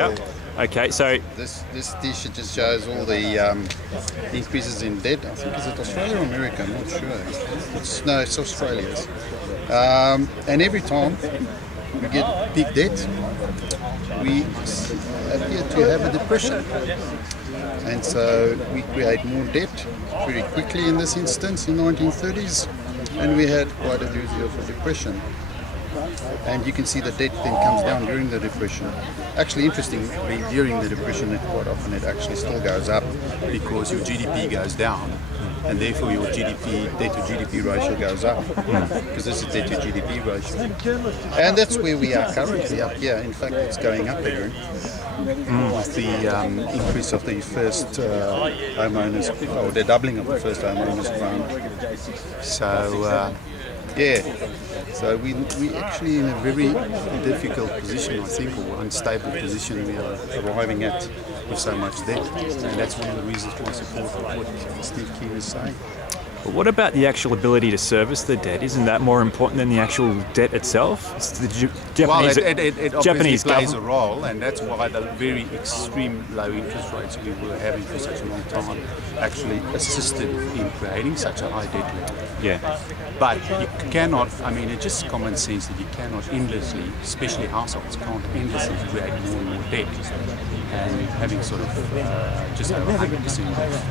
Yeah. Okay, so this T-shirt just shows all the increases in debt. I think is it Australia or America? I'm not sure. No, it's Australia's. And every time we get big debt, we appear to have a depression. And so we create more debt very quickly in this instance in the 1930s, and we had quite a doozy of a depression. And you can see the debt then comes down during the depression. Actually, interestingly, during the depression, quite often it actually still goes up because your GDP goes down, and therefore your debt to GDP ratio goes up, because this is debt to GDP ratio. And that's where we are currently up here. In fact, it's going up again with the increase of the first homeowners, or the doubling of the first homeowners grant. So, yeah, so we actually in a very difficult position, I think, or unstable position we are arriving at with so much debt, and that's one of the reasons why I support what Steve Keen is saying. But what about the actual ability to service the debt? Isn't that more important than the actual debt itself? It's the Japanese, it obviously Japanese plays a role, and that's why the very extreme low interest rates we were having for such a long time actually assisted in creating such a high debt level. Yeah. But you cannot, I mean, it's just common sense that you cannot endlessly, especially households, can't endlessly create more and more debt. And having sort of just over 100% of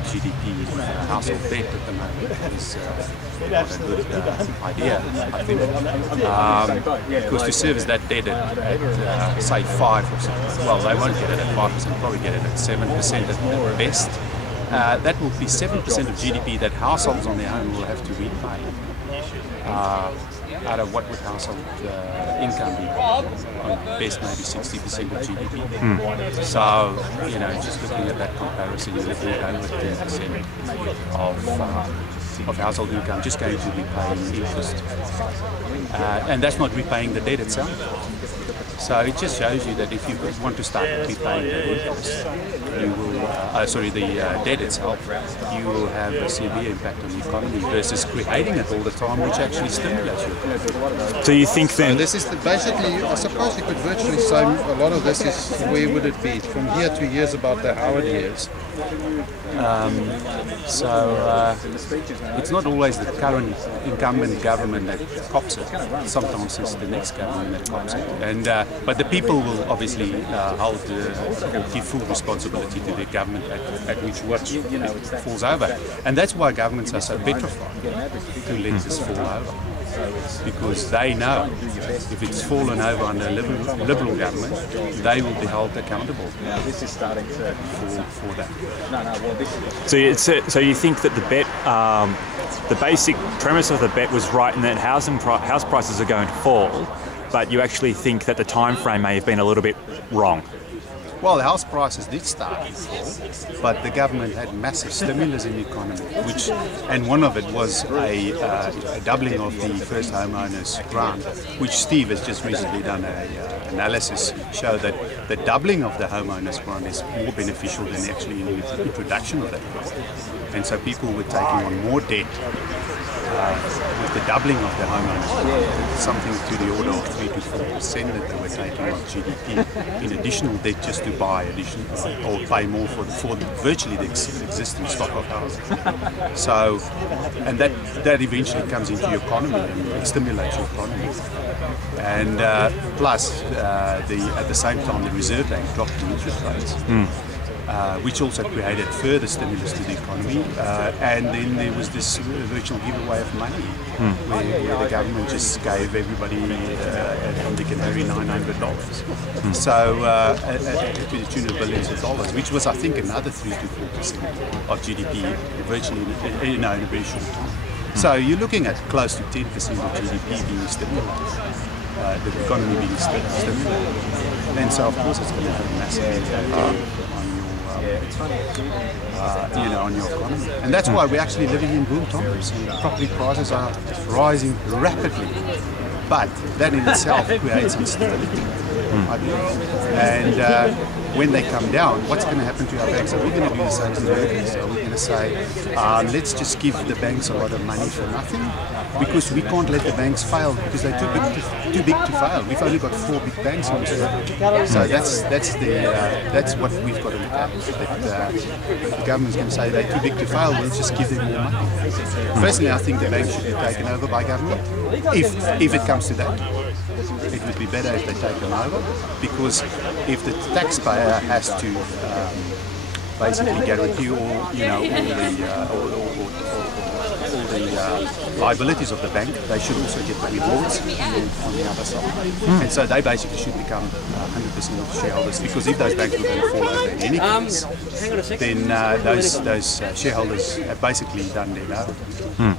GDP household debt at the moment is not a good idea, I think. Because to service that debt at say 5 or something, well, they won't get it at 5%, probably get it at 7% at best. That will be 7% of GDP that households on their own will have to repay. Out of what would household income be? At best, maybe 60% of GDP. So, you know, just looking at that comparison, you're looking at over 10% of household income just going to be paying interest. And that's not repaying the debt itself. So it just shows you that if you want to start repaying the interest, you will, the debt itself, you will have a severe impact on the economy versus creating it all the time, which actually stimulates your economy. So you think then? So this is basically, I suppose you could virtually say a lot of this is, where would it be? From here to years about the Howard years. It's not always the current incumbent government that cops it. Sometimes it's the next government that cops it. And but the people will obviously give full responsibility to the government at which what falls over. And that's why governments are so petrified to let this fall over. Because they know if it's fallen over under a liberal government, they will be held accountable for that. So you think that the bet, the basic premise of the bet was right, and that house prices are going to fall, but you actually think that the time frame may have been a little bit wrong? Well, the house prices did start to fall, but the government had massive stimulus in the economy, and one of it was a doubling of the first homeowners grant, which Steve has just recently done an analysis show that the doubling of the homeowners grant is more beneficial than actually the introduction of that grant. And so people were taking on more debt with the doubling of the homeowners, something to the order of 3 to 4% that they were taking on GDP in additional debt just to buy additional or pay more for virtually the existing stock of houses. So, and that eventually comes into your economy and it stimulates your economy. And plus, at the same time, the Reserve Bank dropped the interest rates. Which also created further stimulus to the economy, and then there was this virtual giveaway of money, where the government just gave everybody and they can Harry $900. So to the tune of billions of dollars, which was I think another 3 to 4% of GDP, virtually in a very short time. So you're looking at close to 10% of GDP being stimulated. The economy being stimulated, and so of course it's going to have a massive impact on your economy. And that's why we're actually living in boom times. Property prices are rising rapidly, but that in itself creates instability. I believe. And when they come down, what's going to happen to our banks? Are we going to do the same to the Americans? Are we going to say, let's just give the banks a lot of money for nothing? Because we can't let the banks fail because they're too big to fail. We've only got 4 big banks in Australia. So that's what we've got to look at. That, the government's going to say they're too big to fail, we'll just give them more money. Personally, I think the banks should be taken over by government. If it comes to that, it would be better if they take them over, because if the taxpayer has to basically guarantee all the liabilities of the bank, they should also get the rewards on the other side. And so they basically should become 100% shareholders, because if those banks were going to fall over in any case, then those shareholders have basically done their own.